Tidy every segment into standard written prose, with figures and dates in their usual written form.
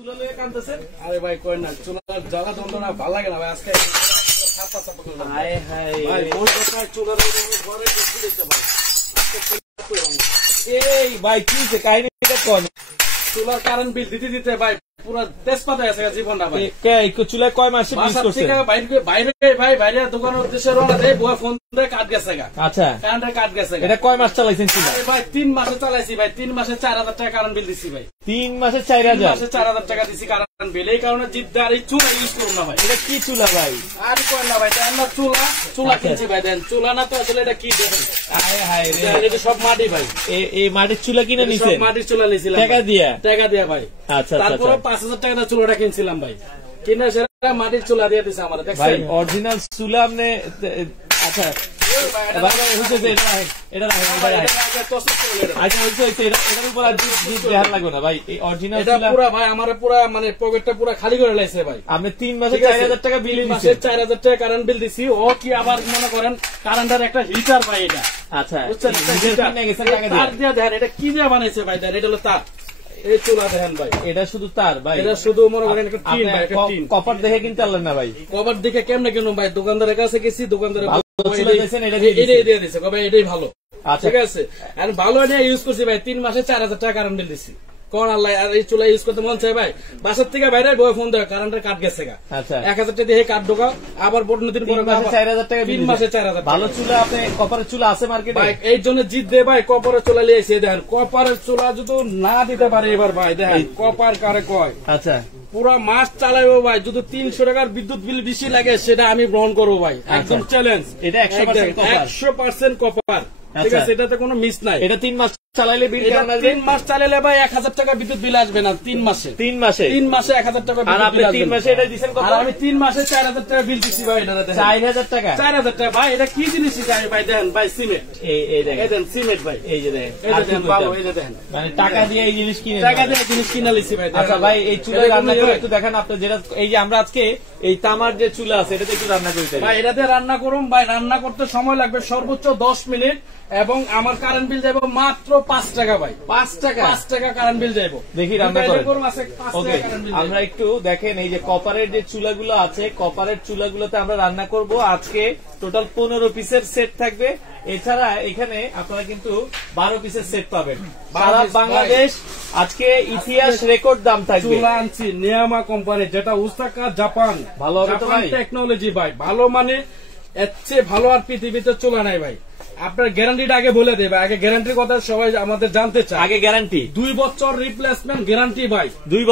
চুলা লয়ে কাঁদতেছেন? আরে ভাই কই না, চুলার জ্বালা যন্ত্রণা ভালো লাগে না ভাই। আজকে ছাপা ছাপা করলাম ভাই। ভাই বড় কথা চুলার ঘরে দিতে ভাই। এই ভাই কি যে কাহিনীটা কোন? চুলার কারেন্ট বিল দিতে দিতে ভাই পুরো তেজপাতা আছে জীবনটা ভাই। চুলায় কয় মাসে ইউজ করছেন? বাইরে ভাই বাইরে দোকানের উদ্দেশ্যে রওনা দেয়, বুয়া ফোন দিয়ে কাট গেছে গা। আচ্ছা কারেন্টের কাট গেছে। এটা কয় মাস চালাইছেন চুলা? ভাই 3 মাসে চালাইছি ভাই। 3 মাসে 4000 টাকা কারেন্ট বিল দিছি ভাই। 3 মাসে 4000 টাকা দিছি কারেন্ট বিল। এই কারণে জিদ্দা আর এই চুলা ইউজ করুন না ভাই। এটা কি চুলা ভাই? আর কোন না ভাই, আমরা চুলা কিনছি ভাই। দেন চুলা না তো আসলে এটা কি দেখেন। হায় হায় রে, এটা সব মাটি ভাই। এই মাটির চুলা কিনে নিছেন? সব মাটির চুলা নিছিলাম টাকা দিয়া ভাই। আচ্ছা তারপরে 5000 টাকা চুলাটা কিনছিলাম ভাই। কিনে সেটা মাটির চুলা দিয়ে দিছে আমাদের। ভাই অরিজিনাল চুলা আপনি আচ্ছা খালি করে লাইছে ভাই। আপনি 3 মাসে 4000 টাকা বিল, 4000 টাকা কারেন্ট বিল দিছি। ও কি আবার মনে করেন কারেন্টের একটা হিটার ভাই এটা। আচ্ছা বুঝছেন, এটা কি দিয়ে বানাইছে ভাই? এটা হলো তার। এই চুলা দেখেন ভাই, এটা শুধু তার ভাই। এটা শুধু মনে করেন কপার দেখে কিনতে পারলেন না ভাই। কপার দেখে কেমনে কিনুন ভাই? দোকানদারের কাছে গেছি, দোকানদারের এটাই দিয়েছে ভাই, এটাই ভালো। ঠিক আছে, ভালো নিয়ে ইউজ করছি ভাই। 3 মাসে 4000 টাকা কারেন্ট বিল দিচ্ছি। কোন আল্লাহ আর এই চুলা ইউজ করতে মন চাই ভাই? বাসার থেকে বাইরে বই ফোন দেয় কারেন্টের কাট গেছে গা। 1000 টাকা দিয়ে কাট ঢোকাও, আবার 15 দিন পরে 4000 টাকা। 3 মাসে 4000। ভালো চুলা আপনি কপারের চুলা আছে মার্কেটে ভাই। এই জন্য জিদ দে ভাই, কপারের চুলা নিয়ে এসে দেখেন। কপারের চুলা যদি না দিতে পারে এবার ভাই, দেখেন কপার কারে কয়। আচ্ছা পুরা মাস চালাবো ভাই। যদি 300 টাকার বিদ্যুৎ বিল বেশি লাগে সেটা আমি গ্রহণ করবো ভাই, একদম চ্যালেঞ্জ। এটা 100% কপার। ঠিক আছে, এটাতে কোনো মিস নাই। এটা 3 মাস চালাইলে বিল কেমন আসবে? 3 মাস চালাইলে ভাই 1000 টাকা বিদ্যুৎ বিল আসবে না। 3 মাসে 3 মাসে 1000 টাকা বিদ্যুৎ বিল আসবে। 3 মাসে এটা দিবেন কত? আর আমি 3 মাসে 4000 টাকা বিল দিছি ভাই। এটা দেখেন 4000 টাকা। 4000 টাকা ভাই, এটা কি জিনিস শিখাই ভাই? দেখেন ভাই সিমেন্ট। এই দেখেন, এই দেন সিমেন্ট ভাই। এই যে দেখেন, এই দেখেন ভালো, এই যে দেখেন মানে টাকা দিয়ে এই জিনিস কিনে, টাকা দিয়ে জিনিস কিনে লিছি ভাই। আচ্ছা ভাই, এই চুলা রান্না করে একটু দেখেন আপনি। যেটা এই যে আমরা আজকে এই তামার যে চুলা আছে এটাতে একটু রান্না করতে ভাই। এটাতে রান্না করুন ভাই। রান্না করতে সময় লাগবে সর্বোচ্চ 10 মিনিট এবং আমার কারেন্ট বিল যাবে মাত্র 5 টাকা ভাই। 5 টাকা কারেন্ট বিল যাবে। দেখি রান্না করেন। ওকে, আমরা একটু দেখেন এই যে কপারের যে চুলাগুলো আছে, কপারের চুলাগুলোতে আমরা রান্না করব আজকে। টোটাল 15 পিসের সেট থাকবে। এছাড়া এখানে আপনারা কিন্তু 12 পিসের সেট পাবেন। সারা বাংলাদেশ আজকে ইতিহাস রেকর্ড দাম থাকবে। চুলা আনছি নিয়ামা কোম্পানি, যেটা ওসাকা জাপান। ভালো টেকনোলজি ভাই, ভালো মানে এর চেয়ে ভালো আর পৃথিবীতে চুলা নাই ভাই। আপনার গ্যারান্টিটা আগে বলে দেবে। আগে গ্যারান্টির কথা সবাই আমাদের জানতে চায়। আগে গ্যারান্টি 2 বছর রিপ্লেসমেন্ট গ্যারান্টি ভাই। 2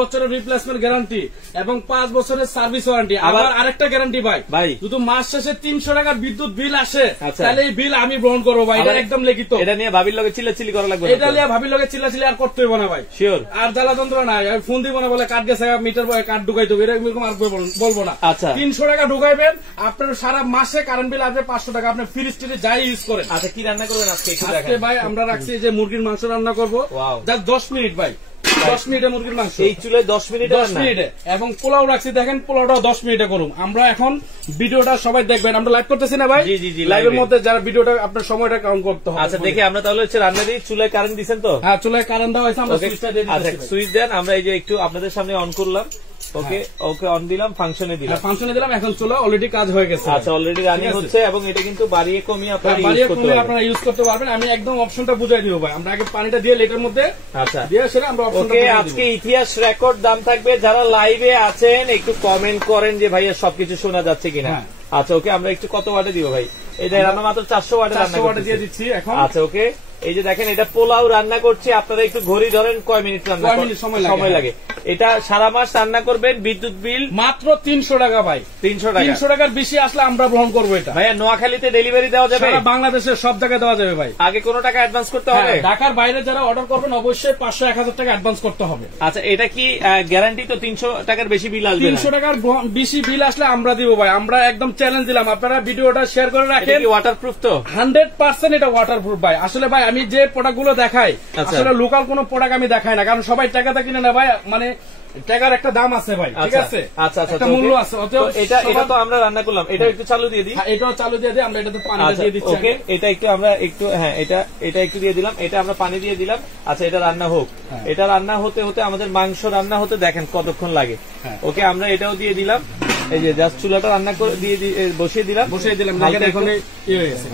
বছরের রিপ্লেসমেন্ট গ্যারান্টি এবং 5 বছরের সার্ভিস ওয়ারেন্টি। আবার আরেকটা গ্যারান্টি ভাই, যদি মাস শেষে 300 টাকার বিদ্যুৎ বিল আসে তাহলে এই বিল আমি গ্রহণ করবো ভাই। এটা একদম লিখিত। এটা নিয়ে ভাবির লগে চিল্লাচিল্লি করা লাগবে। এটা নিয়ে ভাবির লগে চিল্লাচিল্লি আর করতে হবে না ভাই। শিওর। আর জ্বালা যন্ত্র নাই। ফোন দিব না বলে কাট গেছে মিটার বয় কাট ঢুকাইতে হবে, এরকম আর বলবো না। আচ্ছা 300 টাকা ঢুকাইবেন, আপনার সারা মাসে কারেন্ট বিল আসবে 500 টাকা। আপনি ফ্রি স্টেটে যাই ইউজ করেন। আচ্ছা কি রান্না করবেন আজকে ভাই? আমরা রাখছি যে মুরগির মাংস রান্না করবো। জাস্ট 10 মিনিট ভাই। 10 মিনিটে মুরগির মাংস এই চুলায় 10 মিনিটে। এবং পোলাও রাখছি, দেখেন পোলাওটাও 10 মিনিটে করুন। আমরা এখন ভিডিওটা সবাই দেখবেন। আমরা লাইভ করতেছি না ভাই? জি লাইভের মধ্যে যারা ভিডিওটা আপনার সময়টা কাউন্ট করতে হবে। আচ্ছা দেখি আমরা তাহলে হচ্ছে রান্না দিই। চুলায় কারেন্ট দিচ্ছেন তো? হ্যাঁ চুলায় কারেন্ট দেওয়া হয়েছে। আমরা সুইচটা দিয়ে দিচ্ছি। আচ্ছা সুইচ দেন। আমরা এই যে একটু আপনাদের সামনে অন করলাম। ওকে অন দিলাম, ফাংশনে দিলাম। এখন চুলা অলরেডি কাজ হয়ে গেছে। আচ্ছা অলরেডি রানিং হচ্ছে এবং এটা কিন্তু বাড়িয়ে কমিয়ে আপনারা ইউজ করতে পারবেন। আমি একদম অপশনটা বুঝাই দিব ভাই। আমরা আগে পানিটা দিয়ে লেটের মধ্যে দিয়ে সেটা আমরা অপশনটা দিয়ে দিব। আজকে ইতিহাস রেকর্ড দাম থাকবে। যারা লাইভে আছেন একটু কমেন্ট করেন যে ভাইয়া সবকিছু শোনা যাচ্ছে কিনা। আচ্ছা ওকে, আমরা একটু কত ওয়াটে দিব ভাই? এটা রান্না মাত্র 400 ওয়াটে দিয়ে দিচ্ছি এখন। আচ্ছা ওকে, এই যে দেখেন এটা পোলাও রান্না করছি। আপনারা একটু ঘড়ি ধরেন কয় মিনিট রান্না সময় লাগে। এটা সারা মাস রান্না করবেন। বিদ্যুৎ বিল মাত্র 300 টাকা ভাই। 300 টাকার বেশি আসলে আমরা গ্রহণ করবো এটা ভাইয়া। নোয়াখালীতে ডেলিভারি দেওয়া যাবে? সারা বাংলাদেশের সব জায়গায় দেওয়া যাবে ভাই। আগে কোনো টাকা অ্যাডভান্স করতে হবে? ঢাকার বাইরে যারা অর্ডার করবেন অবশ্যই 500-1000 টাকা অ্যাডভান্স করতে হবে। আচ্ছা এটা কি গ্যারান্টি তো 300 টাকার বেশি বিল আসবে? 300 টাকার বেশি বিল আসলে আমরা দিব ভাই। আমরা একদম চ্যালেঞ্জ দিলাম। আপনারা ভিডিওটা শেয়ার করে রাখেন। ওয়াটারপ্রুফ তো? 100% এটা ওয়াটারপ্রুফ ভাই। আসলে ভাই আমি যে প্রোডাক্ট গুলো দেখাই আসলে লোকাল কোন প্রোডাক্ট আমি দেখাই না, কারণ সবাই টাকাটা কিনে না ভাই। মানে টাকার একটা দাম আছে ভাই, ঠিক আছে? আচ্ছা আচ্ছা, একটা মূল্য আছে। এটা তো আমরা রান্না করলাম, এটা একটু চালু দিয়ে দিই। এটাও চালু দিয়ে দিই আমরা, এটা তো পানি দিয়ে দিচ্ছি। ওকে, এটা একটু আমরা একটু, হ্যাঁ এটা একটু দিয়ে দিলাম, এটা আমরা পানি দিয়ে দিলাম। আচ্ছা, এটা রান্না হোক। এটা রান্না হতে হতে আমাদের মাংস রান্না হতে দেখেন কতক্ষণ লাগে। ওকে, আমরা এটাও দিয়ে দিলাম। এই যে জাস্ট চুলাটা রান্না করে বসিয়ে দিলাম। এখন ইয়ে হয়ে গেছে।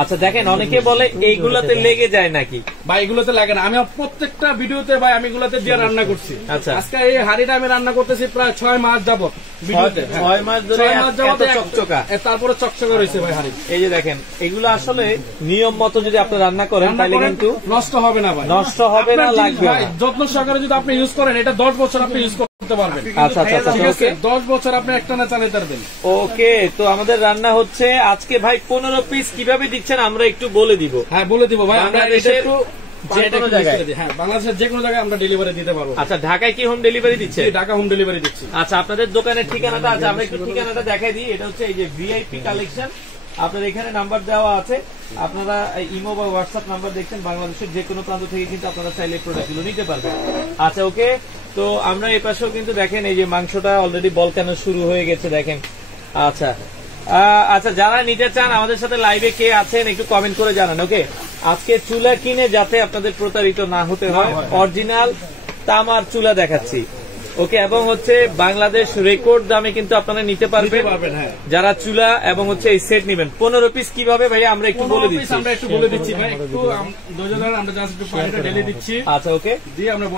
আচ্ছা, দেখেন অনেকে বলে এইগুলাতে লেগে যায় নাকি? ভাই এগুলোতে লাগে না, আমি প্রত্যেকটা ভিডিওতে ভাই আমি এগুলোতে দিয়ে রান্না করছি। আচ্ছা, আজকে এই হাঁড়িটা আমি রান্না করতেছি প্রায় 6 মাস যাবত, 6 মাস ধরে চকচকা, তারপরে চকচকা রয়েছে ভাই হাঁড়ি। এই যে দেখেন, এগুলো আসলে নিয়ম মতো যদি আপনি রান্না করেন তাহলে কিন্তু নষ্ট হবে না ভাই, নষ্ট হবে না, লাগবে না। যত্ন সহকারে যদি আপনি ইউজ করেন, এটা 10 বছর আপনি ইউজ করতে পারবেন। আচ্ছা আচ্ছা, ঠিক আছে, 10 বছর আপনি একটানা চালাতে পারবেন। ওকে, তো আমাদের রান্না হচ্ছে আজকে ভাই 15 পিস কিভাবে দিচ্ছেন আমরা একটু বলে দিব। হ্যাঁ বলে দিব ভাই, আমরা এটা একটু যেকোনো জায়গায়, হ্যাঁ বাংলাদেশের যেকোনো জায়গায় আমরা ডেলিভারি দিতে পারবো। আচ্ছা, ঢাকায় কি হোম ডেলিভারি দিচ্ছে? ঢাকা হোম ডেলিভারি দিচ্ছি। আচ্ছা, আপনাদের দোকানের ঠিকানাটা আছে, আমরা একটু ঠিকানাটা দেখাই দিই। এটা হচ্ছে এই যে ভিআইপি কালেকশন, আপনার এখানে নাম্বার দেওয়া আছে, আপনারা ইমো বা হোয়াটসঅ্যাপ নাম্বার দেখছেন, বাংলাদেশের যে কোনো প্রান্ত থেকে কিন্তু আপনারা চাইলে প্রোডাক্টগুলো নিতে পারবেন। আচ্ছা ওকে, তো আমরা এই পাশেও কিন্তু দেখেন এই যে মাংসটা অলরেডি বলকানো শুরু হয়ে গেছে দেখেন। আচ্ছা আচ্ছা, যারা নিতে চান আমাদের সাথে লাইভে কে আছেন একটু কমেন্ট করে জানান। ওকে, আজকে চুলা কিনে যাতে আপনাদের প্রতারিত না হতে হয়, অরিজিনাল তামার চুলা দেখাচ্ছি। ওকে, এবং হচ্ছে বাংলাদেশ রেকর্ড দামে কিন্তু আপনারা নিতে পারবেন যারা চুলা এবং হচ্ছে এই সেট নেবেন। 15 পিস কিভাবে ভাই আমরা একটু বলে দিচ্ছি, আমরা একটু বলে দিচ্ছি ভাই, একটু আমরা জাস্ট একটু পানিটা ঢেলে দিচ্ছি। আচ্ছা ওকে,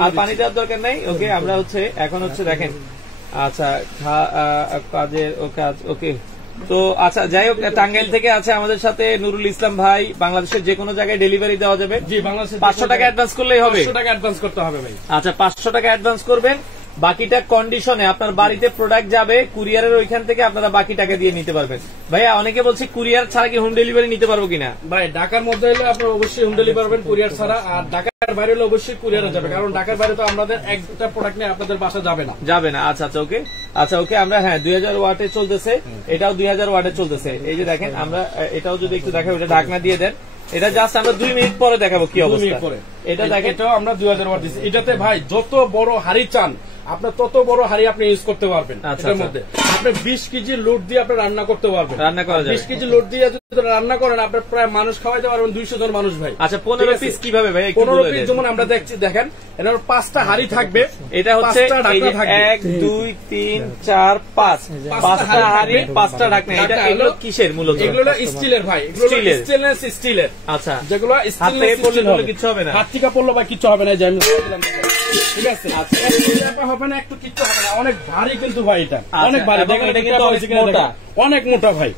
আর পানি দেওয়ার দরকার নাই। ওকে, আমরা হচ্ছে এখন হচ্ছে দেখেন, আচ্ছা কাজের কাজ। ওকে, তো আচ্ছা যাই হোক, টাঙ্গাইল থেকে আছে আমাদের সাথে নুরুল ইসলাম ভাই। বাংলাদেশের যে কোনো জায়গায় ডেলিভারি দেওয়া যাবে। জি, বাংলাদেশে 500 টাকা অ্যাডভান্স করলেই হবে। 500 টাকা অ্যাডভান্স করতে হবে ভাই। আচ্ছা, 500 টাকা অ্যাডভান্স করবেন, বাকিটা কন্ডিশনে আপনার বাড়িতে প্রোডাক্ট যাবে, কুরিয়ারের ওইখান থেকে আপনারা বাকি টাকা দিয়ে নিতে পারবেন। ভাইয়া অনেকে বলছে কুরিয়ার ছাড়া কি হোম ডেলিভারি নিতে পারবো কিনা? ভাই ঢাকার মধ্যে হলে আপনারা অবশ্যই হোম ডেলিভারি পারবেন কুরিয়ার ছাড়া, আর ঢাকার বাইরে হলে অবশ্যই কুরিয়ারে যাবে, কারণ ঢাকার বাইরে তো আমাদের একটা প্রোডাক্ট নিয়ে আপনাদের বাসা যাবে না। আচ্ছা আচ্ছা ওকে, আচ্ছা ওকে, আমরা 2000 ওয়াটে চলতেছে, এটাও 2000 ওয়াটে চলতেছে। এই যে দেখেন, আমরা এটাও যদি একটু দেখাবো, এটা ঢাকনা দিয়ে দেন, এটা জাস্ট আমরা 2 মিনিট পরে দেখাবো কি অবস্থা। এটা দেখেন, এটাও আমরা 2000 ওয়াট দিচ্ছি। এটাতে ভাই যত বড় হাড়ি চান আপনার তত বড় হাড়ি আপনি ইউজ করতে পারবেন। এটার মধ্যে আপনি 20 কেজি লোড দিয়ে আপনি রান্না করতে পারবেন। রান্না করা যাবে 20 কেজি লোড দিয়ে যদি রান্না করেন আপনি প্রায় মানুষ খাওয়াইতে পারবেন 200 জন মানুষ ভাই। আচ্ছা, 15 পিস কিভাবে ভাই? 15 পিস যেমন আমরা দেখছি, দেখেন এটার 5টা হাড়ি থাকবে। এটা হচ্ছে 1 2 3 4 5 5টা হাড়ি, 5টা ঢাকনা। এটা এগুলো কিসের মূলত? এগুলো স্টিলের ভাই, এগুলো স্টেনলেস স্টিলের। আচ্ছা, যেগুলো স্টেনলেস স্টিল হলে কিছু হবে না, হাত থেকে পড়লো বা কিছু হবে না। যে আমি দিলাম, ঠিক আছে? আচ্ছা, এটা হবে না, একটু কিছু হবে না, অনেক ভারী কিন্তু ভাই, এটা অনেক ভারী। দেখেন এটা কিন্তু অনেক মোটা ভাই,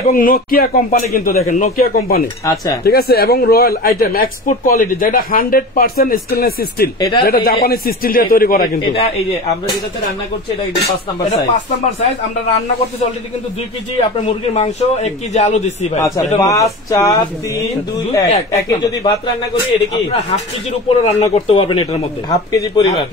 এবং নোকিয়া কোম্পানি কিন্তু, দেখেন নোকিয়া কোম্পানি। আচ্ছা, ঠিক আছে, এবং রয়্যাল আইটেম এক্সপোর্ট কোয়ালিটি, যেটা 100% স্টেনলেস স্টিল, যেটা জাপানিজ স্টিল দিয়ে তৈরি করা। কিন্তু এটা এই যে আমরা যেটাতে রান্না করছি, এটা 5 নাম্বার সাইজ। 5 নাম্বার সাইজ আমরা রান্না করতেছি অলরেডি, কিন্তু 2 কেজি আপনার মুরগির মাংস, 1 কেজি আলু দিচ্ছি ভাই। আচ্ছা, 5 4 3 2 1 একে যদি ভাত রান্না করি, এটা কি আপনারা হাফ কেজির উপরে রান্না করতে পারবেন এটার মধ্যে। হাফ কেজি পরিমাণ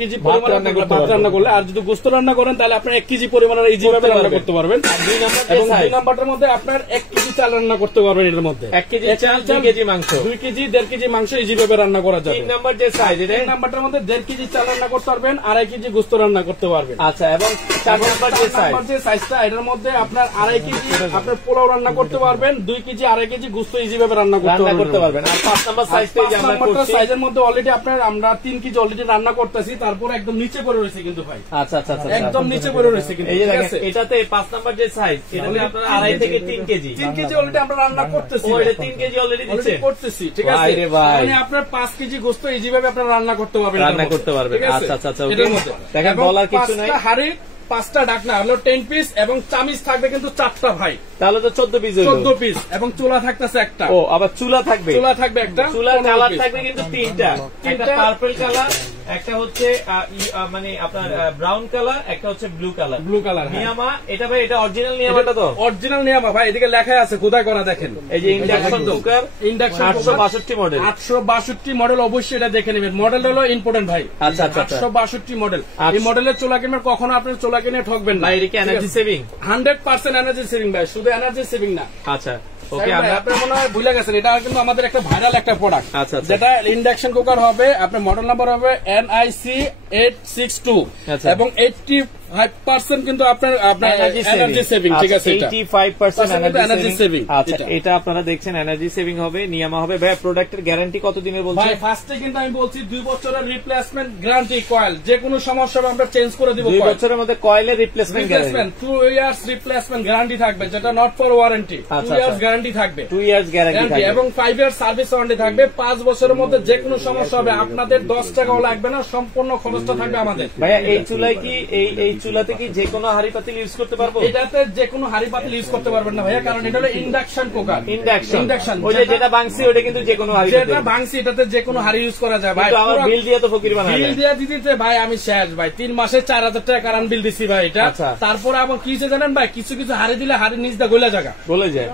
ভাত রান্না করলে, আর যদি গোশত রান্না করেন তাহলে আপনার 1 কেজি পরিমাণের ইজি ভাবে রান্না করতে পারবেন। আর 2 নাম্বার, এবং 2 নাম্বারটার মধ্যে আপনার 1 কেজি চাল রান্না করতে পারবেন এর মধ্যে। 1 কেজি চাল, 2 কেজি মাংস, 2 কেজি 1.5 কেজি মাংস ইজি ভাবে রান্না করা যাবে। 3 নাম্বার যে সাইজ, এটা 3 নাম্বারটার মধ্যে 1.5 কেজি চাল রান্না করতে পারবেন, 2.5 কেজি গোশত রান্না করতে পারবেন। আচ্ছা, এবং 4 নাম্বার যে সাইজটা, এটার মধ্যে আপনার 2.5 কেজি আপনার পোলাও রান্না করতে পারবেন, 2 কেজি 2.5 কেজি গোশত ইজি ভাবে রান্না করতে পারবেন। আর 5 নাম্বার সাইজটা এই যে আমরা করছি, সাইজের মধ্যে অলরেডি আপনার আমরা 3 কেজি অলরেডি রান্না করতেছি, তারপর একদম নিচে পড়ে রয়েছে কিন্তু ভাই। আচ্ছা আচ্ছা, একদম নিচে পড়ে রয়েছে কিন্তু। এই যে দেখেন, এটাতে 5 নাম্বার যে সাইজ, এটাতে আপনারা 2.5 থেকে 3 কেজি অলরেডি আমরা রান্না করতেছি। এটা 3 কেজি অলরেডি দিচ্ছে করতেছি, ঠিক আছে? আরে ভাই, মানে আপনার 5 কেজি গোশত ইজি ভাবে আপনারা রান্না করতে পারবেন। আচ্ছা আচ্ছা আচ্ছা, ওকে, দেখেন বলার কিছু নাই। 5টা হাড়ি, 5টা ঢাকনা হলো 10 পিস, এবং চামিচ থাকবে কিন্তু 4টা ভাই, তাহলে তো 14 পিস। 14 পিস, এবং চুলা থাকতেছে একটা। ও, আবার চুলা থাকবে একটা। চুলার কালার থাকবে কিন্তু 3টা, একটা পার্পল কালার, একটা হচ্ছে মানে আপনার ব্রাউন কালার, একটা হচ্ছে ব্লু কালার। নিয়ামা, এটা ভাই এটা অরিজিনাল নিয়ামাটা তো? অরিজিনাল নিয়ামা ভাই, এদিকে লেখা আছে খোদাই করা, দেখেন এই যে induction cooker, induction 862 model. 862 model, অবশ্যই এটা দেখে নেবেন। মডেলটা হলো ইম্পর্টেন্ট ভাই। আচ্ছা আচ্ছা, 862 মডেল। এই মডেলের চুলা কিনবেন, কখনো আপনার চুলা কিনে ঠকবেন না। এটা কি এনার্জি সেভিং? 100% এনার্জি সেভিং ভাই। শুধু শুধু এনার্জি সেভিং না। আচ্ছা ওকে, আপনি মনে হয় ভুলে গেছেন, এটা কিন্তু আমাদের একটা ভাইরাল একটা প্রোডাক্ট। আচ্ছা, যেটা ইন্ডাকশন কুকার হবে, আপনার মডেল নাম্বার হবে NIC 862 এবং 85% কিন্তু আপনার এনার্জি সেভিং। ঠিক আছে, 85% এনার্জি সেভিং। আচ্ছা, এটা আপনারা দেখছেন এনার্জি সেভিং হবে, নিয়ামা হবে। ভাই প্রোডাক্টের গ্যারান্টি কত দিনের বলছেন? ভাই ফার্স্টে কিন্তু আমি বলছি 2 বছরের রিপ্লেসমেন্ট গ্যারান্টি। কয়েল যে কোনো সমস্যা হবে আমরা চেঞ্জ করে দিব। 2 বছরের মধ্যে কয়েলের replacement guarantee, 2 years replacement guarantee থাকবে, যেটা not for warranty. 2 years guarantee থাকবে, 2 ইয়ার্স গ্যারান্টি থাকবে এবং 5 ইয়ার্স সার্ভিস ওয়ারেন্টি থাকবে। 5 বছরের মধ্যে যে কোনো সমস্যা হবে আপনাদের 10 টাকাও লাগবে না, সম্পূর্ণ খরচটা থাকবে আমাদের। ভাইয়া এই চুলায় কি এই চুলাতে কি যে কোনো হাড়ি পাতিল ইউজ করতে পারবো? এটাতে যে কোনো হাড়ি পাতিল ইউজ করতে পারবেন না ভাইয়া, কারণ এটা হলো ইন্ডাকশন কুকার। ইন্ডাকশন ওই যেটা ভাঙছি ওটা কিন্তু যে কোনো হাড়ি, যেটা ভাঙছি এটাতে যে কোনো হাড়ি ইউজ করা যায় ভাই। আমার বিল দিয়ে তো ফকির বানায়, বিল দিয়ে দিতে ভাই আমি শেষ ভাই। 3 মাসে 4000 টাকা কারেন্ট বিল দিছি ভাই এটা। তারপর আবার কি হচ্ছে জানেন ভাই, কিছু কিছু হাড়ি দিলে হাড়ি নিচ দা গলে যায়,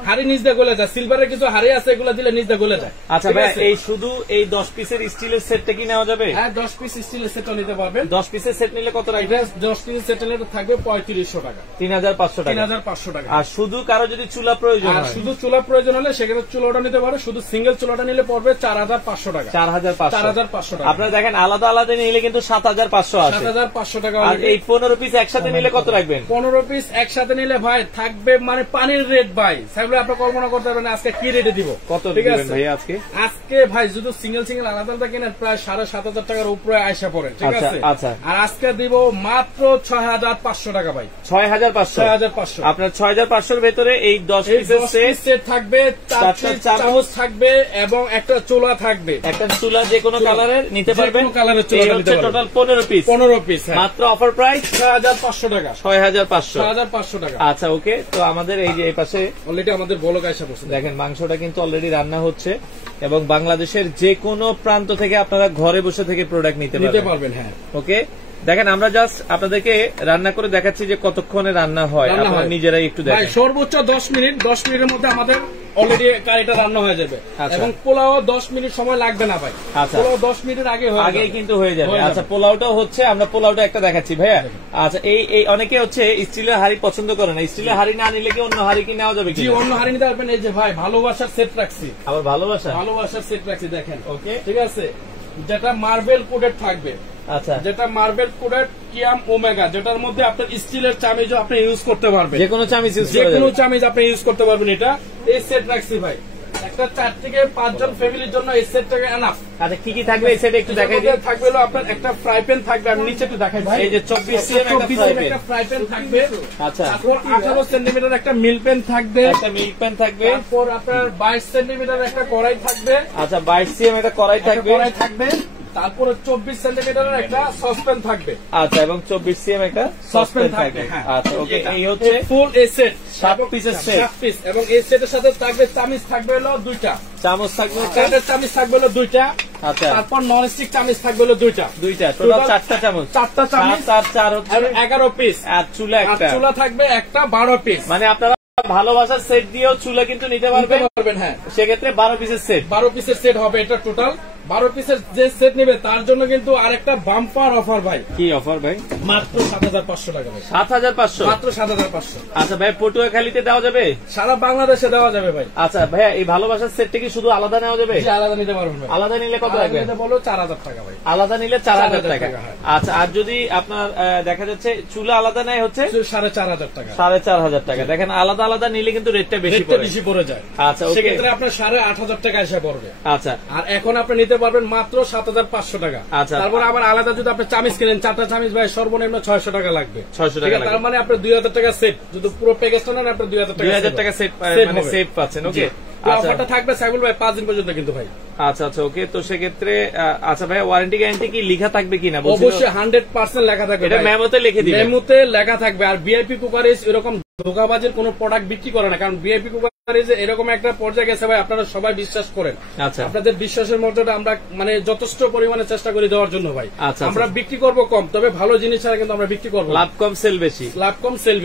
হাড়ি নিচ দা গলে যায়। সিলভারের কিছু হাড়ি আছে, এগুলো দিলে নিচ দা গলে যায়। আচ্ছা ভাই, এই শুধু এই 10 পিসের স্টিলের সেটটা কি নেওয়া যাবে? হ্যাঁ, 10 পিস স্টিলের সেটও নিতে পারবেন। 10 পিসের সেট নিলে কত রাখবে? 10 পিসের সেট নিলে থাকবে 3500 টাকা, 3500 টাকা। 3500 টাকা। আর শুধু কারো যদি চুলা প্রয়োজন হয়, শুধু চুলা প্রয়োজন হলে সেক্ষেত্রে চুলাটা নিতে পারে। শুধু সিঙ্গেল চুলাটা নিলে পড়বে 4500 টাকা। 4500 টাকা। আপনারা দেখেন আলাদা আলাদা নিলে কিন্তু 7500 আছে। 7500 টাকা। আর এই 15 পিস একসাথে নিলে কত রাখবেন? 15 পিস একসাথে নিলে ভাই থাকবে মানে পানির রেট ভাই। সাহেব আপনি কল্পনা করতে পারবেন আজকে কি রেটে দিব। কত দিবেন ভাই আজকে? আজকে ভাই যদি সিঙ্গেল সিঙ্গেল আলাদা আলাদা কিনেন প্রায় 7500 টাকার উপরে আইসা পড়ে। ঠিক আছে, আচ্ছা। আর আজকে দিব মাত্র 6500 টাকা ভাই। 6500। আপনার 6500 এর ভেতরে এই 10 পিসের সেট থাকবে, 4টা চামচ থাকবে এবং একটা চুলা থাকবে। একটা চুলা যে কোনো কালারের নিতে পারবেন, কালারের চুলা নিতে পারবেন। Total 15 piece. মাত্র অফার প্রাইস 6500 টাকা। 6500 টাকা। আচ্ছা ওকে, তো আমাদের এই যে এই পাশে অলরেডি আমাদের বলক আইসা পড়ছে। দেখেন মাংসটা কিন্তু অলরেডি রান্না হচ্ছে এবং বাংলাদেশের যে কোনো প্রান্ত থেকে আপনারা ঘরে বসে থেকে প্রোডাক্ট নিতে পারবেন। হ্যাঁ ওকে, দেখেন আমরা জাস্ট আপনাদেরকে রান্না করে দেখাচ্ছি যে কতক্ষণে রান্না হয়, আপনারা নিজেরাই একটু দেখেন। সর্বোচ্চ 10 মিনিট, 10 মিনিটের মধ্যে আমাদের অলরেডি কারিটা রান্না হয়ে যাবে। এবং পোলাও 10 মিনিট সময় লাগবে না ভাই। পোলাও 10 মিনিট আগেই কিন্তু হয়ে যাবে। আচ্ছা পোলাওটাও হচ্ছে, আমরা পোলাওটা একটা দেখাচ্ছি ভাইয়া। আচ্ছা এই অনেকে হচ্ছে স্টিলের হাড়ি পছন্দ করে না, স্টিলের হাড়ি না নিলে কি অন্য হাড়ি কি নেওয়া যাবে? কি অন্য হাড়ি নিতে পারবেন। এই যে ভাই ভালোবাসার সেট রাখছি, আবার ভালোবাসার সেট রাখছি দেখেন। ওকে ঠিক আছে, যেটা মার্বেল কোটেড থাকবে। আচ্ছা, যেটা মার্বেল কোটেড কিয়াম ওমেগা, যেটার মধ্যে আপনার স্টিলের চামিজও আপনি ইউজ করতে পারবেন। যে কোনো চামিজ আপনি ইউজ করতে পারবেন। এটা এই সেট রাখছি ভাই, একটা 4 থেকে 5 জন ফ্যামিলির জন্য এই সেটটাকে এনাফ। আচ্ছা কি কি থাকবে এই সেটে একটু দেখাই দিন। থাকবে হলো আপনার একটা ফ্রাই প্যান থাকবে, আমি নিচে একটু দেখাই ভাই। এই যে 24 সিএম একটা ফ্রাই প্যান থাকবে। আচ্ছা, তারপর 18 সেন্টিমিটার একটা মিল্ক প্যান থাকবে। তারপর আপনার 22 সেন্টিমিটার একটা কড়াই থাকবে। আচ্ছা 22 সিএম একটা কড়াই থাকবে। তারপরে 24 সেন্টিমিটারের একটা সসপ্যান থাকবে। আচ্ছা, এবং 24 সিএম একটা সসপ্যান থাকবে। আচ্ছা ওকে, এই হচ্ছে ফুল এই সেট 7 পিসের সেট। এবং এই সেটের সাথে থাকবে চামিচ থাকবে হলো 2টা, চামচ থাকবে কাঠের চামিচ থাকবে হলো 2টা। আচ্ছা, তারপর নন স্টিক চামিচ থাকবে হলো 2টা, টোটাল 4টা চামচ। 4টা চামিচ, 4 হচ্ছে 11 পিস। আর চুলা থাকবে একটা 12 পিস। মানে আপনারা ভালোবাসার সেট দিয়েও চুলা কিন্তু নিতে পারবেন। হ্যাঁ, সেক্ষেত্রে 12 পিসের সেট, 12 পিসের সেট হবে এটা টোটাল। 12 পিসের যে সেট নেবে তার জন্য কিন্তু আরেকটা বাম্পার অফার ভাই। কি অফার ভাই? মাত্র 7500 টাকা ভাই। 7500? মাত্র 7500। আচ্ছা ভাই, পটুয়াখালীতে দেওয়া যাবে? সারা বাংলাদেশে দেওয়া যাবে ভাই। আচ্ছা ভাইয়া, এই ভালোবাসার সেটটা কি শুধু আলাদা নেওয়া যাবে? আলাদা নিতে পারবেন ভাই। আলাদা নিলে কত লাগবে? বলো 4000 টাকা ভাই। আলাদা নিলে 4000 টাকা। আচ্ছা, আর যদি আপনার দেখা যাচ্ছে চুলা আলাদা নেয় হচ্ছে 4500 টাকা। 4500 টাকা। দেখেন আলাদা আলাদা নিলে কিন্তু রেটটা বেশি পড়ে যায়। আচ্ছা, সেক্ষেত্রে আপনার 8500 টাকা এসে পড়বে। আচ্ছা, আর এখন আপনি নিতে পারবেন মাত্র 7500 টাকা। আচ্ছা, তারপর আবার আলাদা যদি আপনি চামিচ কিনেন, 4টা চামিচ ভাই সর্বনিম্ন 600 টাকা লাগবে। 600 টাকা। তার মানে আপনি 2000 টাকা সেট, যদি পুরো প্যাকেজটা নেন আপনি 2000 টাকা সেট মানে সেভ পাচ্ছেন। ওকে, অফারটা থাকবে সাইবুল ভাই 5 দিন পর্যন্ত কিন্তু ভাই। আচ্ছা ওকে, তো সেক্ষেত্রে আচ্ছা ভাই, ওয়ারেন্টি গ্যারান্টি কি লেখা থাকবে কিনা? অবশ্যই 100% লেখা থাকবে। এটা মেমোতে লিখে দিবেন। মেমোতে লেখা থাকবে। আর ভিআইপি কুকারেজ এরকম ধোঁকাবাজের কোন প্রোডাক্ট বিক্রি করে না, কারণ ভিআইপি কুকারেজ এরকম একটা পর্যায়ে গেছে ভাই, আপনারা সবাই বিশ্বাস করেন। আচ্ছা, আপনাদের বিশ্বাসের মর্যাদা আমরা মানে যথেষ্ট পরিমাণে চেষ্টা করি দেওয়ার জন্য ভাই। আচ্ছা, আমরা বিক্রি করব কম, তবে ভালো জিনিস ছাড়া কিন্তু আমরা বিক্রি করব। লাভ কম সেল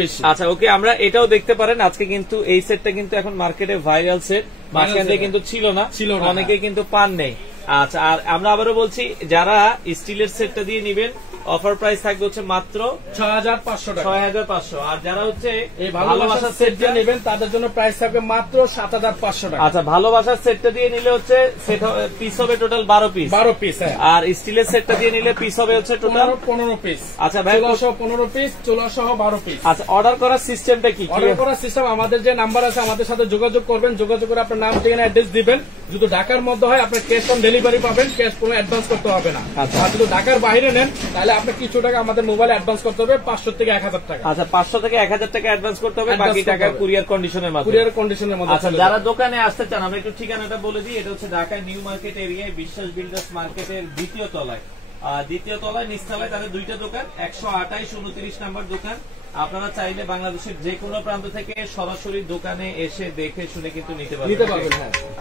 বেশি। আচ্ছা ওকে, আমরা এটাও দেখতে পারেন আজকে কিন্তু এই সেটটা কিন্তু এখন মার্কেটে ভাইরাল সেট, মাঝখানে কিন্তু ছিল না, অনেকে কিন্তু পান নেই। আচ্ছা, আর আমরা আবারও বলছি, যারা স্টিলের সেটটা দিয়ে নিবেন অফার প্রাইস থাকবে হচ্ছে মাত্র 6500 টাকা। 6500। আর যারা হচ্ছে এই ভালোবাসার সেট দিয়ে নেবেন তাদের জন্য প্রাইস থাকবে মাত্র 7500 টাকা। আচ্ছা, ভালোবাসার সেটটা দিয়ে নিলে হচ্ছে সেট পিস হবে টোটাল 12 পিস। 12 পিস, হ্যাঁ। আর স্টিলের সেটটা দিয়ে নিলে পিস হবে হচ্ছে টোটাল 15 পিস। আচ্ছা ভাই, 15 পিস, 12 পিস। আচ্ছা, অর্ডার করার সিস্টেমটা কি? অর্ডার করার সিস্টেম আমাদের যে নাম্বার আছে আমাদের সাথে যোগাযোগ করবেন, যোগাযোগ করে আপনার নাম, ঠিকানা, অ্যাড্রেস দিবেন। যদি ঢাকার মধ্যে হয় আপনার ক্যাশ অন ডেলিভারি পাবেন, ক্যাশ কোনো অ্যাডভান্স করতে হবে না। আর যদি ঢাকার বাইরে নেন তাহলে আপনার কিছু টাকা আমাদের মোবাইলে অ্যাডভান্স করতে হবে, 500 থেকে 1000 টাকা। আচ্ছা, 500 থেকে 1000 টাকা অ্যাডভান্স করতে হবে, বাকি টাকা কুরিয়ার কন্ডিশনের মাধ্যমে। কুরিয়ার কন্ডিশনের মধ্যে। আচ্ছা, যারা দোকানে আসতে চান আমরা একটু ঠিকানাটা বলে দিই। এটা হচ্ছে ঢাকা নিউ মার্কেট এরিয়ায় বিশ্বাস বিল্ডার্স মার্কেটের দ্বিতীয় তলায় নিচতলায় তাদের দুইটা দোকান, 128, 29 নাম্বার দোকান। আপনারা চাইলে বাংলাদেশের যে কোনো প্রান্ত থেকে সরাসরি দোকানে এসে দেখে শুনে কিন্তু নিতে পারবেন।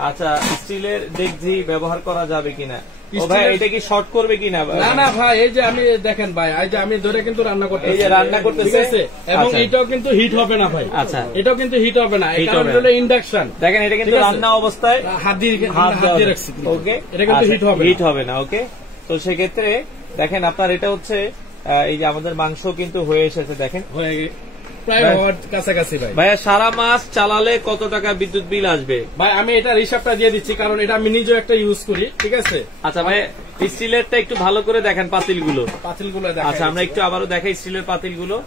আচ্ছা, স্টিলের ডেকজি ব্যবহার করা যাবে কিনা? ভাই এটা কি শর্ট করবে কিনা? না না ভাই, এই যে আমি দেখেন ভাই, এই যে আমি ধরে কিন্তু রান্না করতেছি, এই যে রান্না করতেছে, এবং এটাও কিন্তু হিট হবে না ভাই। আচ্ছা, এটাও কিন্তু হিট হবে না, এটা হলো ইন্ডাকশন। দেখেন এটা কিন্তু রান্না অবস্থায় হাত দিয়ে রাখছি। ওকে, এটা কিন্তু হিট হবে না। ওকে, তো সেক্ষেত্রে দেখেন আপনার এটা হচ্ছে এই যে আমাদের মাংস কিন্তু হয়ে এসেছে, দেখেন প্রায় কাছাকাছি। ভাই ভাইয়া সারা মাস চালালে কত টাকা বিদ্যুৎ বিল আসবে? ভাই আমি এটা হিসাবটা দিয়ে দিচ্ছি, কারণ এটা আমি নিজেও একটা ইউজ করি, ঠিক আছে? আচ্ছা ভাই, স্টিলেরটা একটু ভালো করে দেখেন, পাতিলগুলো। আচ্ছা, আমরা একটু আবারও দেখাই স্টিলের পাতিলগুলো।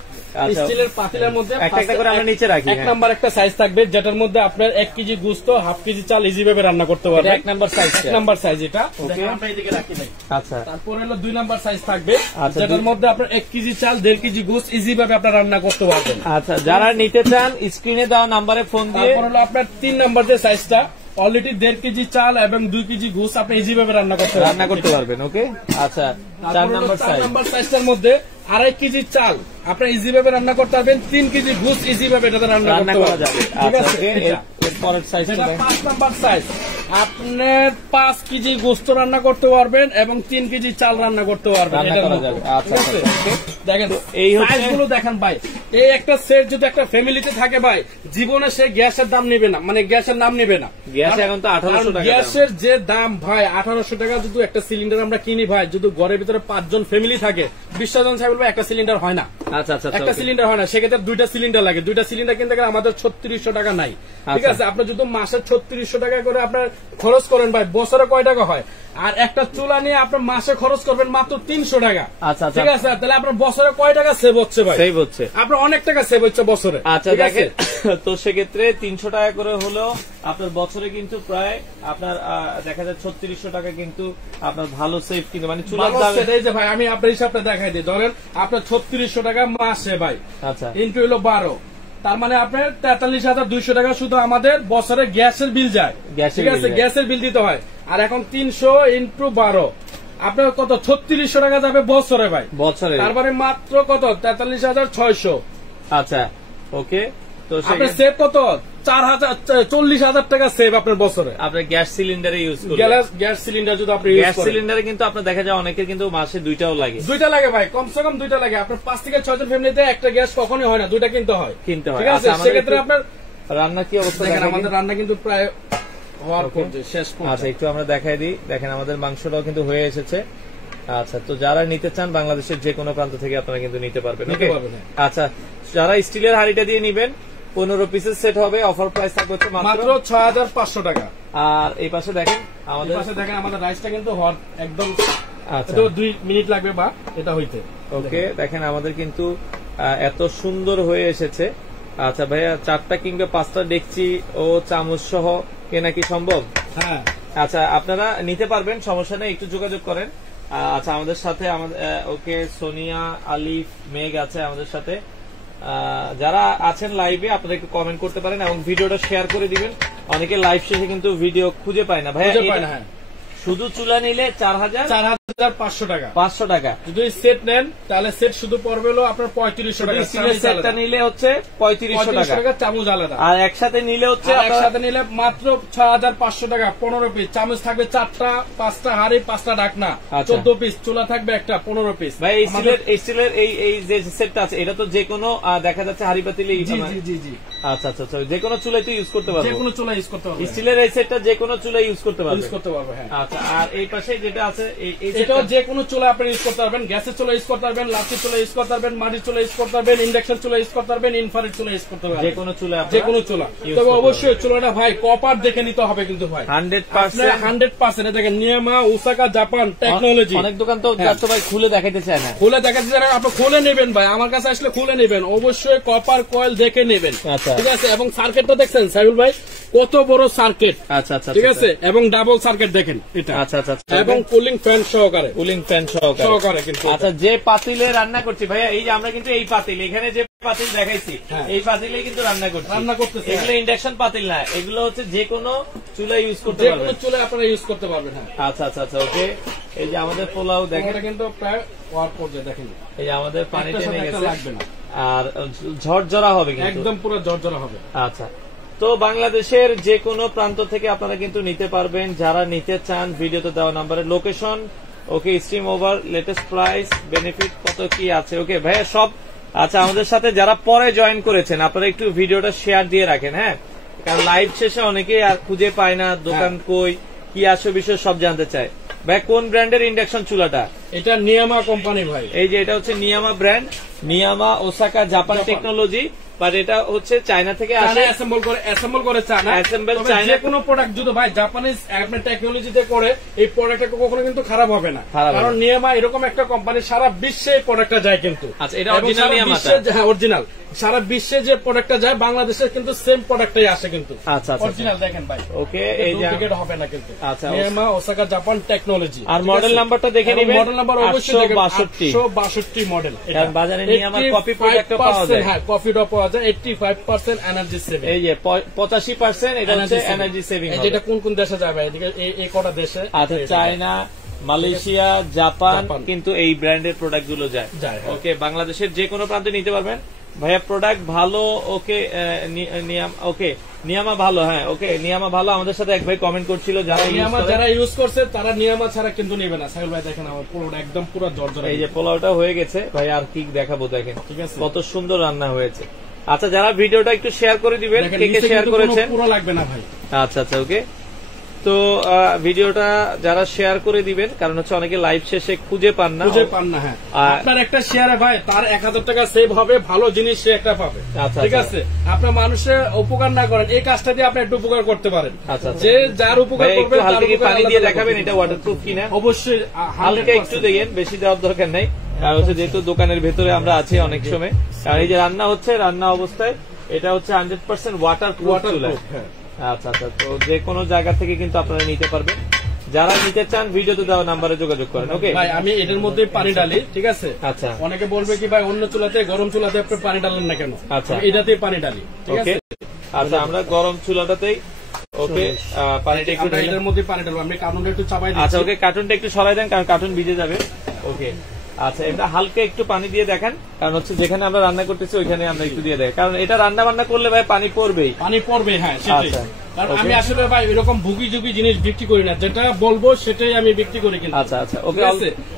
স্টিলের পাতিলের মধ্যে একটা করে আমরা নিচে রাখি। 1 নাম্বার একটা সাইজ থাকবে, যেটার মধ্যে আপনার 1 কেজি গোশত, 1/2 কেজি চাল ইজি ভাবে রান্না করতে পারবেন। 1 নাম্বার সাইজ, 1 নাম্বার সাইজ এটা। আমরা এদিকে রাখি ভাই। আচ্ছা, তারপর হলো 2 নাম্বার সাইজ থাকবে, যেটার মধ্যে আপনার 1 কেজি চাল, 1.5 কেজি গোশত ইজি ভাবে আপনার রান্না করতে পারবেন। আচ্ছা, যারা নিতে চান স্ক্রিনে দেওয়া নাম্বারে ফোন দিয়ে। তারপর হলো আপনার 3 নাম্বার যে সাইজটা, অলরেডি 1.5 কেজি চাল এবং 2 কেজি গোশত আপনি ইজি ভাবে রান্না করতে পারবেন। ওকে, আচ্ছা, 4 নাম্বার সাইজটার মধ্যে 2.5 কেজি চাল আপনি ইজি ভাবে রান্না করতে পারবেন, 3 কেজি গোশত ইজি ভাবে এটাতে রান্না করা যাবে। ঠিক আছে, পরের সাইজ 5 নাম্বার সাইজ, আপনার 5 কেজি গোশত রান্না করতে পারবেন এবং 3 কেজি চাল রান্না করতে পারবেন। আচ্ছা, দেখেন এই সাইজগুলো দেখেন ভাই, এই একটা সেট যদি একটা ফ্যামিলিতে থাকে ভাই, জীবনে সে গ্যাসের দাম নেবে না, মানে গ্যাসের নাম নেবে না। গ্যাস এখন তো 1800 টাকা। গ্যাসের যে দাম ভাই, 1800 টাকা যদি একটা সিলিন্ডার আমরা কিনি ভাই, যদি ঘরের ভিতরে 5 জন ফ্যামিলি থাকে, 20 জন ছাই বলবো একটা সিলিন্ডার হয় না। আচ্ছা আচ্ছা, একটা সিলিন্ডার হয় না, সেক্ষেত্রে 2টা সিলিন্ডার লাগে। 2টা সিলিন্ডার কিনতে গেলে আমাদের 3600 টাকা নাই। ঠিক আছে, আপনি যদি মাসে 3600 টাকা করে আপনার খরচ করেন ভাই, বছরে কয় টাকা হয়? আর একটা চুলা নিয়ে আপনার মাসে খরচ করবেন মাত্র 300 টাকা। আচ্ছা, ঠিক আছে, তাহলে আপনার বছরে কয় টাকা সেভ হচ্ছে ভাই? সেভ হচ্ছে, আপনার অনেক টাকা সেভ হচ্ছে বছরে। আচ্ছা দেখেন, তো সেক্ষেত্রে 300 টাকা করে হলেও আপনার বছরে কিন্তু প্রায় আপনার দেখা যায় 3600 টাকা কিন্তু আপনার ভালো সেভ, কিন্তু মানে চুলার দাম। সেটাই যে ভাই, আমি আপনার হিসাবটা দেখাই দিই। ধরেন আপনার 3600 টাকা মাসে ভাই, আচ্ছা ইন্টু হলো 12, তার মানে আপনার 43,200 টাকা শুধু আমাদের বছরে গ্যাসের বিল যায়। ঠিক আছে, গ্যাসের বিল দিতে হয়। আর এখন 300 ইন্টু 12 আপনার কত? 3600 টাকা যাবে বছরে ভাই, বছরে। তার মানে মাত্র কত? 43,600। আচ্ছা, ওকে, তো আপনার সেভ কত? 40,000 টাকা সেভ আপনার বছরে। আপনার গ্যাস সিলিন্ডারে ইউজ করলে, গ্যাস সিলিন্ডার যদি আপনি গ্যাস সিলিন্ডারে কিন্তু আপনার দেখা যায় অনেকের কিন্তু মাসে 2টাও লাগে। 2টা লাগে ভাই, কমসে কম 2টা লাগে। আপনার 5 থেকে 6 জন ফ্যামিলিতে একটা গ্যাস কখনোই হয় না, 2টা কিনতে হয়। ঠিক আছে, সেক্ষেত্রে আপনার রান্না কি অবস্থা? দেখেন আমাদের রান্না কিন্তু প্রায় হওয়ার পর্যায়ে, শেষ পর্যায়ে। আচ্ছা, একটু আমরা দেখাই দিই। দেখেন আমাদের মাংসটাও কিন্তু হয়ে এসেছে। আচ্ছা, তো যারা নিতে চান বাংলাদেশের যে কোনো প্রান্ত থেকে আপনারা কিন্তু নিতে পারবেন। আচ্ছা, যারা স্টিলের হাঁড়িটা দিয়ে নিবেন 15 পিসের সেট হবে, অফার প্রাইস থাকবে মাত্র 6500 টাকা। আর এই পাশে দেখেন আমাদের রাইসটা কিন্তু হট একদম, আচ্ছা 2 মিনিট লাগবে বা এটা হইতে। ওকে, দেখেন আমাদের কিন্তু এত সুন্দর হয়ে এসেছে। আচ্ছা ভাইয়া, 4টা কিংবা 5টা ডেকচি ও চামচ সহ কেনা কি সম্ভব? হ্যাঁ, আচ্ছা, আপনারা নিতে পারবেন, সমস্যা নেই, একটু যোগাযোগ করেন। আচ্ছা, আমাদের সাথে ওকে সোনিয়া, আলিফ, মেঘ আছে আমাদের সাথে। যারা আছেন লাইভে আপনারা একটু কমেন্ট করতে পারেন এবং ভিডিওটা শেয়ার করে দিবেন। অনেকে লাইভ শেষে কিন্তু ভিডিও খুঁজে পায় না ভাইয়া। শুধু চুলা নিলে 4,500 টাকা। 500 টাকা যদি সেট নেন তাহলে সেট শুধু পড়বে হলো আপনার 3500 টাকা। সেটটা নিলে হচ্ছে 3500 টাকা, চামচ আলাদা। আর একসাথে নিলে হচ্ছে মাত্র 6500 টাকা। 15 পিস চামচ থাকবে 4টা, 5টা হাঁড়ি, 5টা ঢাকনা, 14 পিস চুলা থাকবে একটা, 15 পিস। ভাই এই স্টিলের এই যে সেটটা আছে, এটা তো যে কোনো দেখা যাচ্ছে হাঁড়ি পাতিলে। জি জি জি। আচ্ছা আচ্ছা আচ্ছা, যে কোনো চুলায় তো ইউজ করতে পারবো, যে কোনো চুলা ইউজ করতে পারবো, স্টিলের এই সেটটা যে কোনো চুলায় ইউজ করতে পারবো, ইউজ করতে পারবো। হ্যাঁ আচ্ছা, আর এই পাশে যেটা আছে এটাও যে কোনো চুলা আপনি ইউজ করতে পারবেন, গ্যাসের চুলা ইউজ করতে পারবেন, লাচির চুলা ইউজ করতে পারবেন, মাটির চুলা ইউজ করতে পারবেন, ইন্ডাকশন চুলা ইউজ করতে পারবেন, ইনফ্রারেড চুলা ইউজ করতে পারবেন, যে কোনো চুলা, যে কোনো চুলা। তবে অবশ্যই চুলাটা ভাই কপার দেখে নিতে হবে কিন্তু ভাই 100%। দেখেন নিয়ামা ওসাকা জাপান টেকনোলজি। অনেক দোকান তো ভাই খুলে দেখাইতে চায় না, খুলে দেখাতে চায় না, আপনি খুলে নেবেন ভাই, আমার কাছে আসলে খুলে নেবেন, অবশ্যই কপার কয়েল দেখে নেবেন। আচ্ছা ঠিক আছে, এবং সার্কিটটা দেখছেন সাইফুল ভাই কত বড় সার্কিট। আচ্ছা আচ্ছা, ঠিক আছে, এবং ডাবল সার্কিট দেখেন এটা। আচ্ছা আচ্ছা, এবং কুলিং ফ্যান সহকারে, কুলিং ফ্যান সহকারে কিন্তু। আচ্ছা, যে পাতিলে রান্না করছি ভাইয়া, এই যে আমরা কিন্তু এই পাতিল, এখানে যে পাতিল দেখাইছি এই পাতিলে কিন্তু রান্না করতেছি, এগুলো ইন্ডাকশন পাতিল না, এগুলো হচ্ছে যে কোনো চুলা ইউজ করতে পারবেন, যে কোনো চুলা আপনারা ইউজ করতে পারবেন। আচ্ছা আচ্ছা আচ্ছা, ওকে। এই যে আমাদের পোলাও দেখেন, এটা কিন্তু প্রায় ওয়ার্ক করছে, দেখেন এই যে আমাদের পানি টেনে গেছে, লাগবে না, আর ঝরঝরা হবে কিন্তু, একদম পুরো ঝরঝরা হবে। আচ্ছা, তো বাংলাদেশের যে কোনো প্রান্ত থেকে আপনারা কিন্তু নিতে পারবেন, যারা নিতে চান ভিডিওতে দেওয়া নাম্বারে, লোকেশন ওকে, stream over, latest price, benefit কত কি আছে, ওকে ভাইয়া সব। আচ্ছা, আমাদের সাথে যারা পরে জয়েন করেছেন আপনারা একটু ভিডিওটা শেয়ার দিয়ে রাখেন, হ্যাঁ, কারণ লাইভ শেষে অনেকে আর খুঁজে পায় না দোকান কই কি আসে বিষয় সব জানতে চায়। ভাই কোন ব্র্যান্ডের ইন্ডাকশন চুলাটা? এটা নিয়ামা কোম্পানি ভাই। এই যে এটা হচ্ছে নিয়ামা ব্র্যান্ড, নিয়ামা ওসাকা জাপান টেকনোলজি, বাট এটা হচ্ছে চায়না থেকে আসে, অ্যাসেম্বল করে চায়না। যে কোনো প্রোডাক্ট যদি ভাই জাপানিজ আপনার টেকনোলজিতে করে, এই প্রোডাক্টটা কখনো কিন্তু খারাপ হবে না, কারণ নিয়ামা এরকম একটা কোম্পানি, সারা বিশ্বে এই প্রোডাক্টটা যায় কিন্তু। আচ্ছা, এটা অরিজিনাল নিয়ামাটা? হ্যাঁ অরিজিনাল, সারা বিশ্বে যে প্রোডাক্টটা যায় বাংলাদেশে কিন্তু সেম প্রোডাক্টটাই আসে কিন্তু। আচ্ছা আচ্ছা, অরিজিনাল দেখেন ভাই, ওকে, এই যে ডুপ্লিকেট হবে না কিন্তু। আচ্ছা, নিয়ামা ওসাকা জাপান টেকনোলজি। আর মডেল নাম্বারটা দেখে নিবেন, মডেল নাম্বার অবশ্যই 862 মডেল। এটা বাজারে নিয়ামার কপি প্রোডাক্টও পাওয়া যায়, হ্যাঁ কপিটাও পাওয়া যায়। 85% এনার্জি সেভিং, এই যে 85% এটা হচ্ছে এনার্জি সেভিং। এটা কোন কোন দেশে যাবে? এদিকে এই কটা দেশে, আচ্ছা, চায়না, মালয়েশিয়া, জাপান, কিন্তু এই ব্র্যান্ডের প্রোডাক্ট গুলো যায়। ওকে, বাংলাদেশের যে কোনো প্রান্তে নিতে পারবেন ভাইয়া, প্রোডাক্ট ভালো। ওকে, ওকে নিয়ামা ভালো, হ্যাঁ ওকে নিয়ামা ভালো। আমাদের সাথে এক ভাই কমেন্ট করছিল, যারা ইউজ করছে তারা নিয়ামা ছাড়া কিন্তু নেবে না। সাইল ভাই দেখেন আমার পোলাওটা একদম পুরো জর্জরা। এই যে পোলাওটা হয়ে গেছে ভাই, আর কি দেখাবো দেখেন, ঠিক আছে কত সুন্দর রান্না হয়েছে। আচ্ছা, যারা ভিডিওটা একটু শেয়ার করে দিবেন, কে কে শেয়ার করেছেন, পুরো লাগবে না ভাই। আচ্ছা আচ্ছা, ওকে। তো ভিডিওটা যারা শেয়ার করে দিবেন, কারণ হচ্ছে অনেকে লাইভ শেষে খুঁজে পান না। হ্যাঁ, আপনার একটা শেয়ারে ভাই তার 1000 টাকা সেভ হবে, ভালো জিনিস সে একটা পাবে। ঠিক আছে, আপনার মানুষের উপকার না করেন, এই কাজটা দিয়ে আপনি একটু উপকার করতে পারেন। যে যার উপকার করবে তার উপকার পানি দিয়ে দেখাবেন এটা ওয়াটারপ্রুফ কিনা, অবশ্যই হালকা একটু দেখেন, বেশি দেওয়ার দরকার নাই, কারণ হচ্ছে যেহেতু দোকানের ভেতরে আমরা আছি অনেক সময়। কারণ এই যে রান্না হচ্ছে, রান্না অবস্থায় এটা হচ্ছে 100% ওয়াটারপ্রুফ চুলা। আচ্ছা আচ্ছা, তো যে কোনো জায়গা থেকে কিন্তু আপনারা নিতে পারবেন। যারা নিতে চান ভিডিওতে দেওয়া নাম্বারে যোগাযোগ করেন। ওকে ভাই, আমি এটার মধ্যে পানি ঢালি, ঠিক আছে। আচ্ছা, অনেকে বলবে কি ভাই অন্য চুলাতে, গরম চুলাতে আপনি পানি ঢালেন না কেন? আচ্ছা, এটাতে পানি ঢালি, ঠিক আছে। আচ্ছা, আমরা গরম চুলাটাতেই ওকে পানিটা একটু এটার মধ্যে পানি ঢালবো। আমি কার্টুনটা একটু চাপাই দিই। আচ্ছা, ওকে, কার্টুনটা একটু সরাই দেন, কারণ কার্টুন ভিজে যাবে। ওকে, আচ্ছা, এটা হালকা একটু পানি দিয়ে দেখেন, কারণ হচ্ছে যেখানে আমরা রান্না করতেছি ওইখানে আমরা একটু দিয়ে দেয়, কারণ এটা রান্না বান্না করলে ভাই পানি পড়বেই, হ্যাঁ সেটাই। কারণ আমি আসলে ভাই এরকম ভুগি ঝুঁকি জিনিস বিক্রি করি না, যেটা বলবো সেটাই আমি বিক্রি করি কিন্তু। আচ্ছা আচ্ছা, ওকে,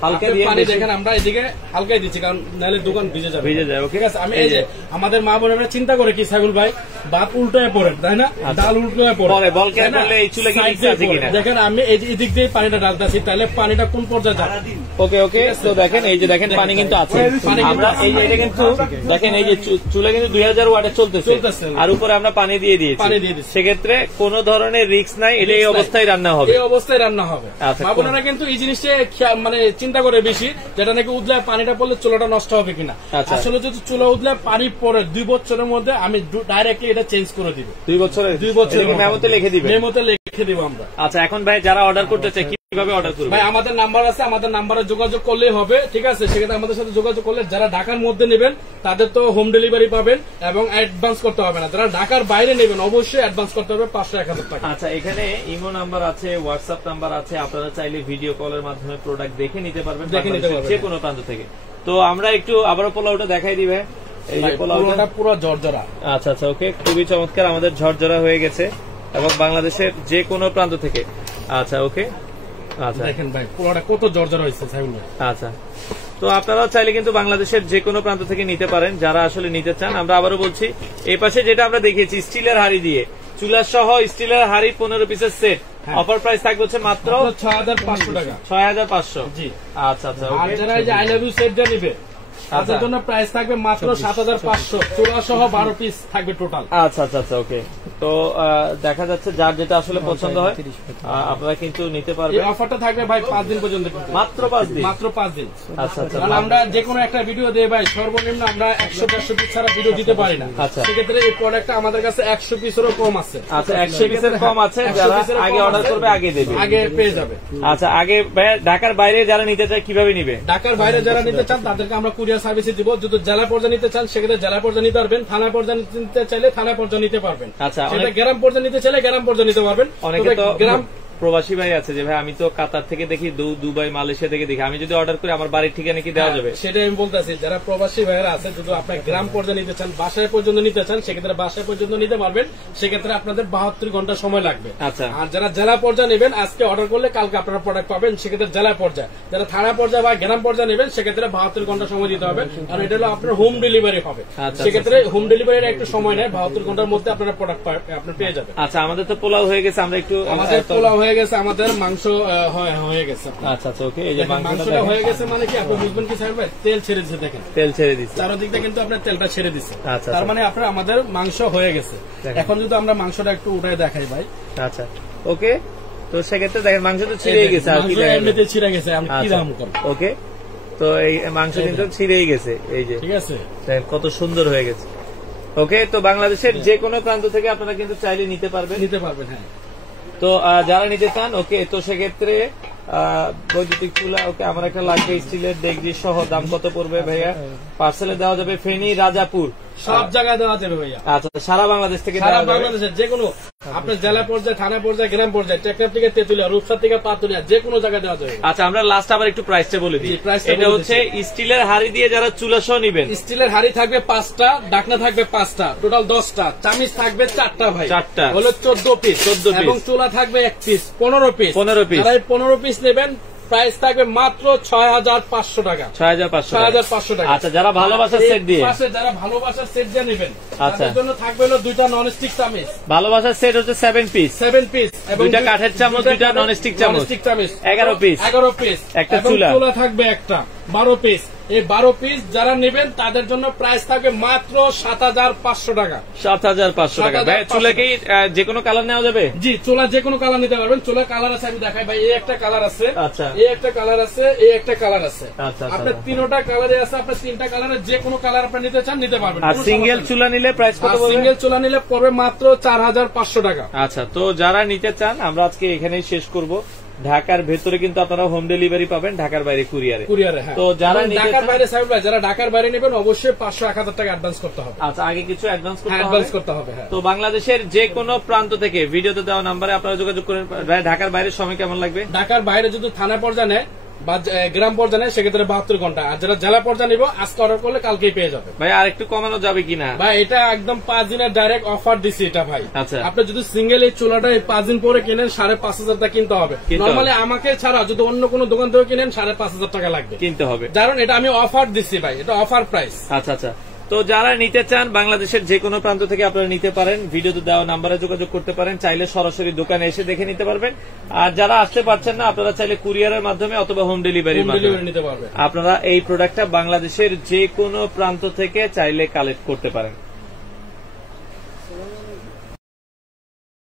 হালকা দিয়ে পানি দেখেন, আমরা এদিকে হালকাই দিচ্ছি, কারণ নাহলে দোকান ভিজে যাবে। ঠিক আছে, আমি এই যে আমাদের মা বোনেরা চিন্তা করে কি সাইফুল ভাই, ভাত উল্টোয় পড়ে তাই না, ডাল উল্টোয় পড়ে, দেখেন আমি এই এদিক দিয়ে পানিটা ঢালতেছি, তাহলে পানিটা কোন পর্যায়ে যাবে। ওকে ওকে, তো দেখেন এই যে দেখেন পানি কিন্তু আছে, আমরা এই এটা কিন্তু দেখেন এই যে চুলা কিন্তু 2000 ওয়াটে চলতেছে, আর উপরে আমরা পানি দিয়ে দিয়েছি, সেক্ষেত্রে কোন ধরনের রিস্ক নাই, এটা এই অবস্থায় রান্না হবে, এই অবস্থায় রান্না হবে। মা বোনেরা কিন্তু এই জিনিসটা মানে চিন্তা করে বেশি, যেটা নাকি উদলে পানিটা পড়লে চুলাটা নষ্ট হবে কিনা। আসলে যদি চুলা উদলে পানি পড়ে 2 বছরের মধ্যে আমি ডাইরেক্টলি এটা চেঞ্জ করে দিব। 2 বছরের মেমোতে লিখে দিবেন, মেমোতে লিখে দিব আমরা। আচ্ছা, এখন ভাই যারা অর্ডার করতে চায় কিভাবে অর্ডার করবে? ভাই আমাদের নাম্বার আছে, আমাদের নাম্বারে যোগাযোগ করলেই হবে, ঠিক আছে। সেক্ষেত্রে আমাদের সাথে যোগাযোগ করলে যারা ঢাকার মধ্যে নেবেন তাদের তো হোম ডেলিভারি পাবেন এবং অ্যাডভান্স করতে হবে না। যারা ঢাকার বাইরে নেবেন অবশ্যই অ্যাডভান্স করতে হবে 500-1000 টাকা। আচ্ছা, এখানে ইমো নাম্বার আছে, হোয়াটসঅ্যাপ নাম্বার আছে, আপনারা চাইলে ভিডিও কলের মাধ্যমে প্রোডাক্ট দেখে নিতে পারবেন যে কোনো প্রান্ত থেকে। তো আমরা একটু আবারও পোলাওটা দেখাই দিবে, এই যে পোলাওটা পুরো ঝরঝরা। আচ্ছা আচ্ছা, ওকে, খুবই চমৎকার, আমাদের ঝরঝরা হয়ে গেছে এবং বাংলাদেশের যে কোনো প্রান্ত থেকে। আচ্ছা, ওকে, আচ্ছা দেখেন ভাই পোলাওটা কত ঝরঝরা হয়েছে। আচ্ছা, তো আপনারাও চাইলে কিন্তু বাংলাদেশের যে কোনো প্রান্ত থেকে নিতে পারেন যারা আসলে নিতে চান। আমরা আবারও বলছি, এই পাশে যেটা আমরা দেখিয়েছি স্টিলের হাড়ি দিয়ে চুলা সহ স্টিলের হাড়ি 15 পিসের সেট, অফার প্রাইস থাকবে হচ্ছে মাত্র 6500 টাকা। 6500। জি আচ্ছা আচ্ছা। আর যারা এই যে আই লাভ ইউ সেটটা নিবে তাদের জন্য প্রাইস থাকবে মাত্র 7500, চুলা সহ 12 পিস থাকবে টোটাল। আচ্ছা আচ্ছা আচ্ছা ওকে। তো দেখা যাচ্ছে যার যেটা আসলে পছন্দ হয় আপনারা কিন্তু নিতে পারবেন। এই অফারটা থাকবে ভাই 5 দিন পর্যন্ত, মাত্র 5 দিন, মাত্র 5 দিন। আচ্ছা আচ্ছা। কারণ আমরা যে কোনো একটা ভিডিও দেই ভাই সর্বনিম্ন আমরা 100-150 পিস ছাড়া ভিডিও দিতে পারি না। আচ্ছা, সেক্ষেত্রে এই প্রোডাক্টটা আমাদের কাছে 100 পিসেরও কম আছে। আচ্ছা 100 পিসের কম আছে, যারা আগে অর্ডার করবে আগে দেবে, আগে পেয়ে যাবে। আচ্ছা আগে ঢাকার বাইরে যারা নিতে চায় কিভাবে নিবে? ঢাকার বাইরে যারা নিতে চান তাদেরকে আমরা কুরিয়ার সার্ভিসে দিব। যদি জেলা পর্যায়ে নিতে চান সেক্ষেত্রে জেলা পর্যায়ে নিতে পারবেন, থানা পর্যায়ে নিতে চাইলে থানা পর্যায়ে নিতে পারবেন। আচ্ছা, সেটা গ্রাম পর্যায়ে নিতে চাইলে গ্রাম পর্যায়ে নিতে পারবেন। অনেকে তো গ্রাম প্রবাসী ভাই আছে যে ভাই আমি তো কাতার থেকে দেখি, দুবাই মালয়েশিয়া থেকে দেখি, আমি যদি অর্ডার করি আমার বাড়ির ঠিকানা কি দেওয়া যাবে? সেটাই আমি বলতেছি, যারা প্রবাসী ভাইয়েরা আছে যদি আপনার গ্রাম পর্যায়ে নিতে চান, বাসায় পর্যন্ত নিতে চান সেক্ষেত্রে বাসায় পর্যন্ত নিতে পারবেন। সেক্ষেত্রে আপনাদের 72 ঘন্টা সময় লাগবে। আচ্ছা, আর যারা জেলা পর্যায়ে নেবেন আজকে অর্ডার করলে কালকে আপনারা প্রোডাক্ট পাবেন, সেক্ষেত্রে জেলা পর্যায়ে। যারা থানা পর্যায়ে বা গ্রাম পর্যায়ে নেবেন সেক্ষেত্রে 72 ঘন্টা সময় দিতে হবে। আর এটা হলো আপনার হোম ডেলিভারি হবে। সেক্ষেত্রে হোম ডেলিভারির একটু সময় নেয়, 72 ঘন্টার মধ্যে আপনারা প্রোডাক্ট আপনি পেয়ে যাবেন। আচ্ছা, আমাদের তো পোলাও হয়ে গেছে, আমরা একটু আমাদের পোলাও হয়ে গেছে, আমাদের মাংস হয়ে গেছে। আচ্ছা আচ্ছা ওকে। এই যে মাংসটা হয়ে গেছে মানে কি আপনি বুঝবেন কি সাহেব, তেল ছেড়ে দিচ্ছে, দেখেন তেল ছেড়ে দিচ্ছে চারদিকটা কিন্তু আপনার তেলটা ছেড়ে দিচ্ছে। আচ্ছা, তার মানে আপনার আমাদের মাংস হয়ে গেছে। এখন যদি আমরা মাংসটা একটু উঠায় দেখাই ভাই। আচ্ছা ওকে। তো সেক্ষেত্রে দেখেন মাংস তো ছিঁড়েই গেছে, আর কি এমনিতে ছিঁড়ে গেছে, আমি কি দাম করব? ওকে, তো এই মাংস কিন্তু ছিঁড়েই গেছে, এই যে ঠিক আছে, কত সুন্দর হয়ে গেছে। ওকে, তো বাংলাদেশের যে কোনো প্রান্ত থেকে আপনারা কিন্তু চাইলে নিতে পারবেন। হ্যাঁ। তো যারা নিতে চান ওকে, তো সেক্ষেত্রে বৈদ্যুতিক চুলা ওকে আমার একটা লাগবে, স্টিলের ডেকজি সহ। দাম কত পড়বে ভাইয়া? পার্সেলে দেওয়া যাবে ফেনী, রাজাপুর, সব জায়গায় দেওয়া যাবে ভাইয়া। আচ্ছা, সারা বাংলাদেশ থেকে, সারা বাংলাদেশের যে কোনো আপনার জেলা পর্যায়ে, থানা পর্যায়ে, গ্রাম পর্যায়ে, টেকনাফ থেকে তেতুলিয়া, রূপসা থেকে পাতুলিয়া, যে কোনো জায়গায় দেওয়া যাবে। আচ্ছা, আমরা লাস্ট আবার একটু প্রাইসটা বলে দিই। এটা হচ্ছে স্টিলের হাড়ি দিয়ে যারা চুলা সহ নিবেন, স্টিলের হাড়ি থাকবে 5টা, ডাকনা থাকবে 5টা, টোটাল 10টা, চামিচ থাকবে 4টা ভাই, 4টা হলো 14 পিস, এবং চুলা থাকবে 1 পিস, 15 পিস। যারা 15 পিস নেবেন প্রাইস থাকবে মাত্র 6500 টাকা। 6500 টাকা। আচ্ছা, যারা ভালোবাসার সেট দিয়ে, যারা ভালোবাসার সেট দিয়ে নেবেন তাদের জন্য থাকবে হলো 2টা ননস্টিক চামচ। ভালোবাসার সেট হচ্ছে 7 পিস, এবং 2টা কাঠের চামচ, 2টা ননস্টিক চামচ, 11 পিস, একটা চুলা থাকবে একটা, 12 পিস। এই 12 পিস যারা নেবেন তাদের জন্য প্রাইস থাকবে মাত্র 7500 টাকা। 7500 টাকা। ভাই চুলা কি যে কোনো কালার নেওয়া যাবে? জি, চুলা যে কোনো কালার নিতে পারবেন। চুলা কালার আছে, আমি দেখাই ভাই। এই একটা কালার আছে, আচ্ছা, এই একটা কালার আছে, এই একটা কালার আছে। আচ্ছা, আপনার 3টা কালারে আছে, আপনার 3টা কালারে যে কোনো কালার আপনি নিতে চান নিতে পারবেন। আর সিঙ্গেল চুলা নিলে প্রাইস কত পড়বে? সিঙ্গেল চুলা নিলে পড়বে মাত্র 4500 টাকা। আচ্ছা, তো যারা নিতে চান আমরা আজকে এখানেই শেষ করব। ঢাকার ভেতরে কিন্তু আপনারা হোম ডেলিভারি পাবেন, ঢাকার বাইরে কুরিয়ারে। হ্যাঁ। তো যারা ঢাকার বাইরে সাহেব ভাই, যারা ঢাকার বাইরে নেবেন অবশ্যই 500-1000 টাকা অ্যাডভান্স করতে হবে। আচ্ছা, আগে কিছু অ্যাডভান্স করতে হবে। হ্যাঁ। তো বাংলাদেশের যে কোনো প্রান্ত থেকে ভিডিওতে দেওয়া নাম্বারে আপনারা যোগাযোগ করেন। ঢাকার বাইরে সময় কেমন লাগবে? ঢাকার বাইরে যদি থানা পর্যায়ে নেয় বা গ্রাম পর্যায়ে নেয় সেক্ষেত্রে 72 ঘন্টা। আর যারা জেলা পর্যায়ে নিব আজকে অর্ডার করলে কালকেই পেয়ে যাবে। ভাই আর একটু কমানো যাবে কিনা? ভাই এটা একদম 5 দিনের ডাইরেক্ট অফার দিছি এটা ভাই। আচ্ছা, আপনি যদি সিঙ্গেল এই চুলাটা 5 দিন পরে কিনেন 5500 টাকা কিনতে হবে। নরমালি আমাকে ছাড়া যদি অন্য কোনো দোকান থেকে কিনেন 5500 টাকা লাগবে কিনতে হবে, কারণ এটা আমি অফার দিচ্ছি ভাই, এটা অফার প্রাইস। আচ্ছা আচ্ছা। তো যারা নিতে চান বাংলাদেশের যে কোনো প্রান্ত থেকে আপনারা নিতে পারেন, ভিডিওতে দেওয়া নাম্বারে যোগাযোগ করতে পারেন, চাইলে সরাসরি দোকানে এসে দেখে নিতে পারবেন। আর যারা আসতে পারছেন না আপনারা চাইলে কুরিয়ারের মাধ্যমে অথবা হোম ডেলিভারির মাধ্যমে নিতে পারবেন। আপনারা এই প্রোডাক্টটা বাংলাদেশের যে কোনো প্রান্ত থেকে চাইলে কালেক্ট করতে পারেন।